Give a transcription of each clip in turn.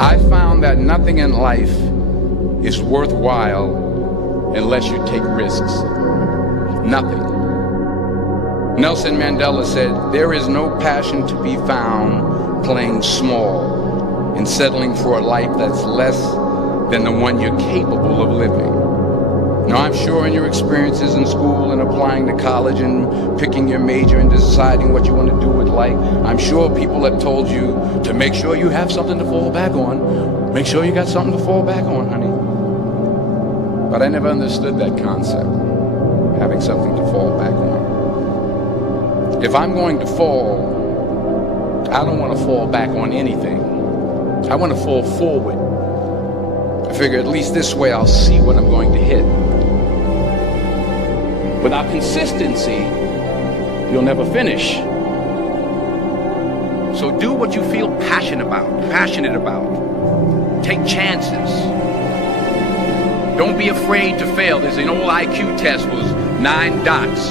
I found that nothing in life is worthwhile unless you take risks. Nothing. Nelson Mandela said, "There is no passion to be found playing small and settling for a life that's less than the one you're capable of living." Now, I'm sure in your experiences in school and applying to college and picking your major and deciding what you want to do with life, I'm sure people have told you to make sure you have something to fall back on. Make sure you got something to fall back on, honey. But I never understood that concept, having something to fall back on. If I'm going to fall, I don't want to fall back on anything. I want to fall forward. I figure at least this way I'll see what I'm going to hit. Without consistency, you'll never finish. So do what you feel passionate about. Take chances. Don't be afraid to fail. There's an old IQ test, was 9 dots,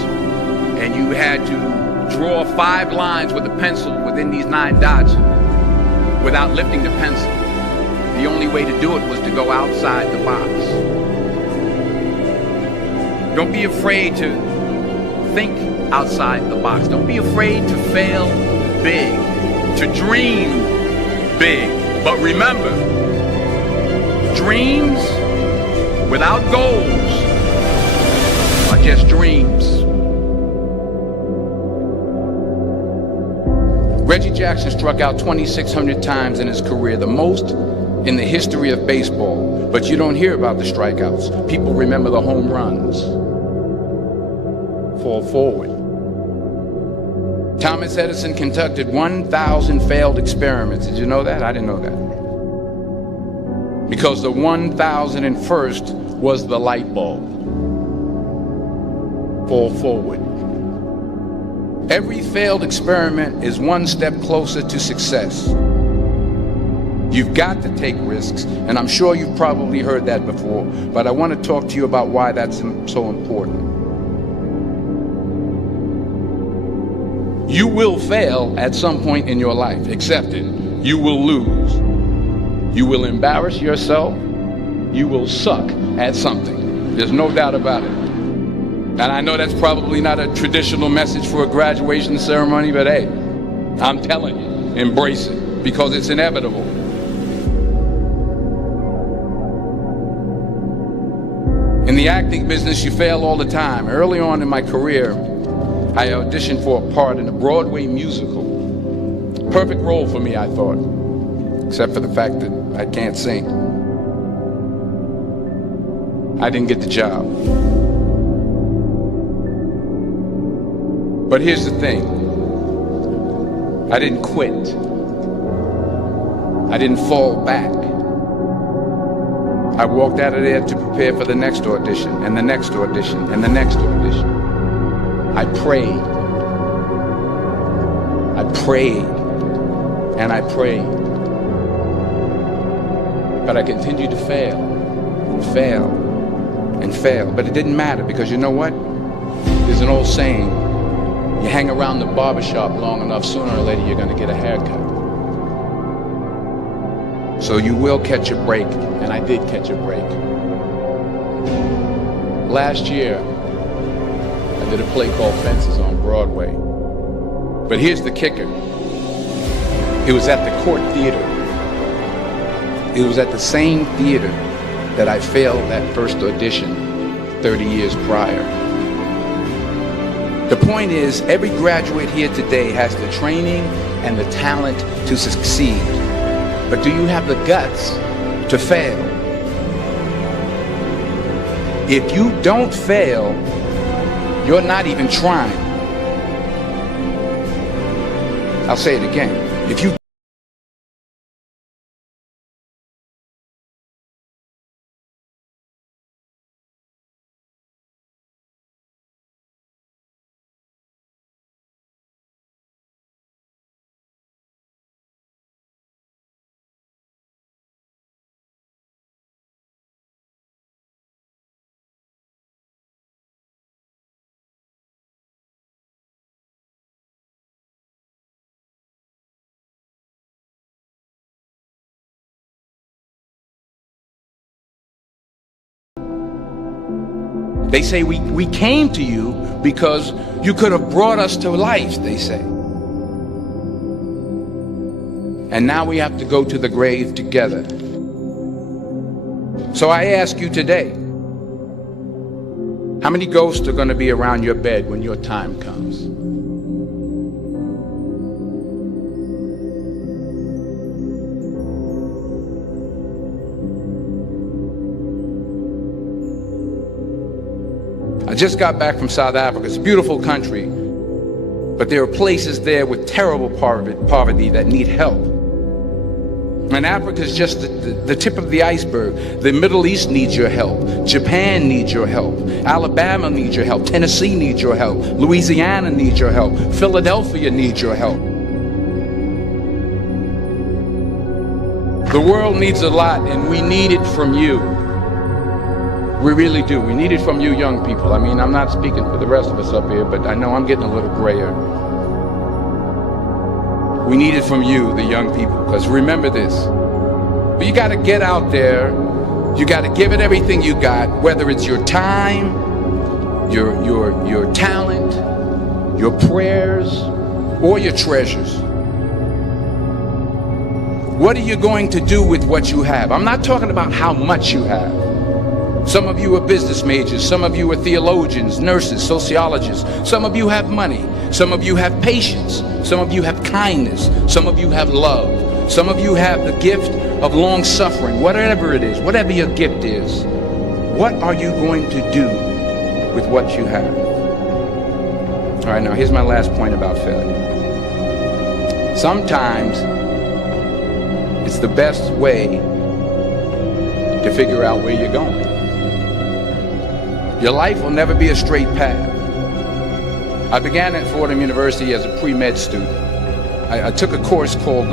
and you had to draw 5 lines with a pencil within these 9 dots without lifting the pencil. The only way to do it was to go outside the box. Don't be afraid to think outside the box. Don't be afraid to fail big, to dream big. But remember, dreams without goals are just dreams. Reggie Jackson struck out 2,600 times in his career, the most in the history of baseball. But you don't hear about the strikeouts. People remember the home runs. Fall forward. Thomas Edison conducted 1,000 failed experiments. Did you know that? I didn't know that. Because the 1,001st was the light bulb. Fall forward. Every failed experiment is one step closer to success. You've got to take risks, and I'm sure you've probably heard that before, but I want to talk to you about why that's so important. You will fail at some point in your life. Accept it. You will lose. You will embarrass yourself. You will suck at something. There's no doubt about it. And I know that's probably not a traditional message for a graduation ceremony, but hey, I'm telling you, embrace it, because it's inevitable. In the acting business, you fail all the time. Early on in my career, I auditioned for a part in a Broadway musical. Perfect role for me, I thought, except for the fact that I can't sing. I didn't get the job. But here's the thing. I didn't quit. I didn't fall back. I walked out of there to prepare for the next audition, and the next audition, and the next audition. I prayed. I prayed. And I prayed. But I continued to fail, and fail, and fail. But it didn't matter, because you know what? There's an old saying, you hang around the barbershop long enough, sooner or later you're going to get a haircut. So you will catch a break, and I did catch a break. Last year, I did a play called Fences on Broadway. But here's the kicker. It was at the Court Theater. It was at the same theater that I failed that first audition 30 years prior. The point is, every graduate here today has the training and the talent to succeed. But do you have the guts to fail? If you don't fail, you're not even trying. I'll say it again. If you They say we came to you because you could have brought us to life, they say. And now we have to go to the grave together. So I ask you today, how many ghosts are going to be around your bed when your time comes? I just got back from South Africa. It's a beautiful country, but there are places there with terrible poverty that need help. And Africa is just the tip of the iceberg. The Middle East needs your help. Japan needs your help. Alabama needs your help. Tennessee needs your help. Louisiana needs your help. Philadelphia needs your help. The world needs a lot, and we need it from you. We really do. We need it from you young people. I mean, I'm not speaking for the rest of us up here, but I know I'm getting a little grayer. We need it from you, the young people, because remember this. You got to get out there. You got to give it everything you got, whether it's your time, your talent, your prayers, or your treasures. What are you going to do with what you have? I'm not talking about how much you have. Some of you are business majors. Some of you are theologians, nurses, sociologists. Some of you have money. Some of you have patience. Some of you have kindness. Some of you have love. Some of you have the gift of long suffering. Whatever it is, whatever your gift is, what are you going to do with what you have? All right, now here's my last point about failure. Sometimes it's the best way to figure out where you're going. Your life will never be a straight path. I began at Fordham University as a pre-med student. I took a course called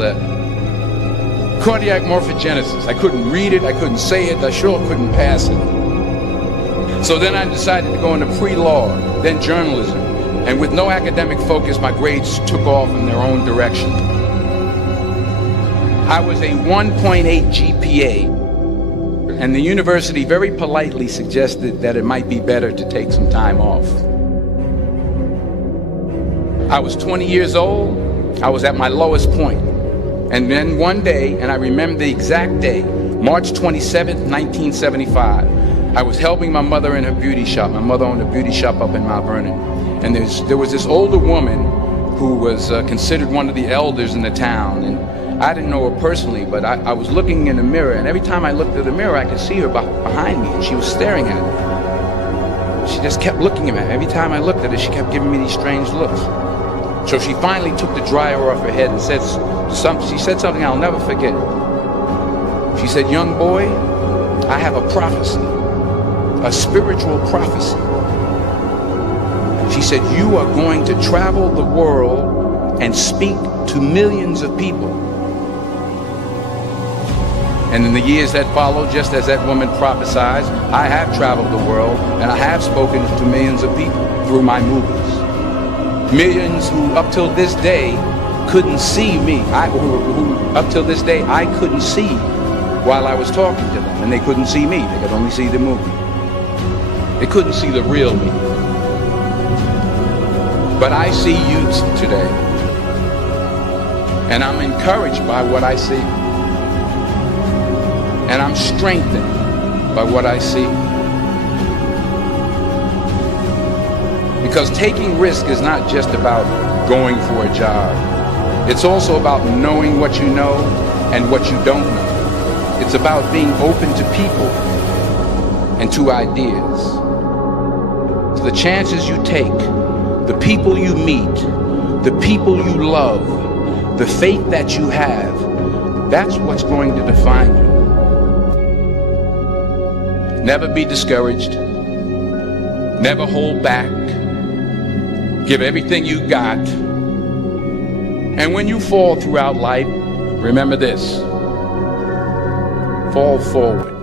cardiac morphogenesis. I couldn't read it, I couldn't say it, I sure couldn't pass it. So then I decided to go into pre-law, then journalism. And with no academic focus, my grades took off in their own direction. I was a 1.8 GPA. And the university very politely suggested that it might be better to take some time off. I was 20 years old. I was at my lowest point. And then one day, and I remember the exact day, March 27th, 1975, I was helping my mother in her beauty shop. My mother owned a beauty shop up in Mount Vernon. And there was this older woman who was considered one of the elders in the town. And I didn't know her personally, but I was looking in the mirror, and every time I looked at the mirror, I could see her behind me, and she was staring at me. She just kept looking at me. Every time I looked at her, she kept giving me these strange looks. So she finally took the dryer off her head and she said something I'll never forget. She said, "Young boy, I have a prophecy, a spiritual prophecy." She said, "You are going to travel the world and speak to millions of people." And in the years that followed, just as that woman prophesied, I have traveled the world and I have spoken to millions of people through my movies. Millions who up till this day couldn't see me. Who up till this day I couldn't see while I was talking to them. And they couldn't see me. They could only see the movie. They couldn't see the real me. But I see you today. And I'm encouraged by what I see. And I'm strengthened by what I see. Because taking risk is not just about going for a job. It's also about knowing what you know and what you don't know. It's about being open to people and to ideas. So the chances you take, the people you meet, the people you love, the faith that you have, that's what's going to define you. Never be discouraged. Never hold back. Give everything you got. And when you fall throughout life, remember this: fall forward.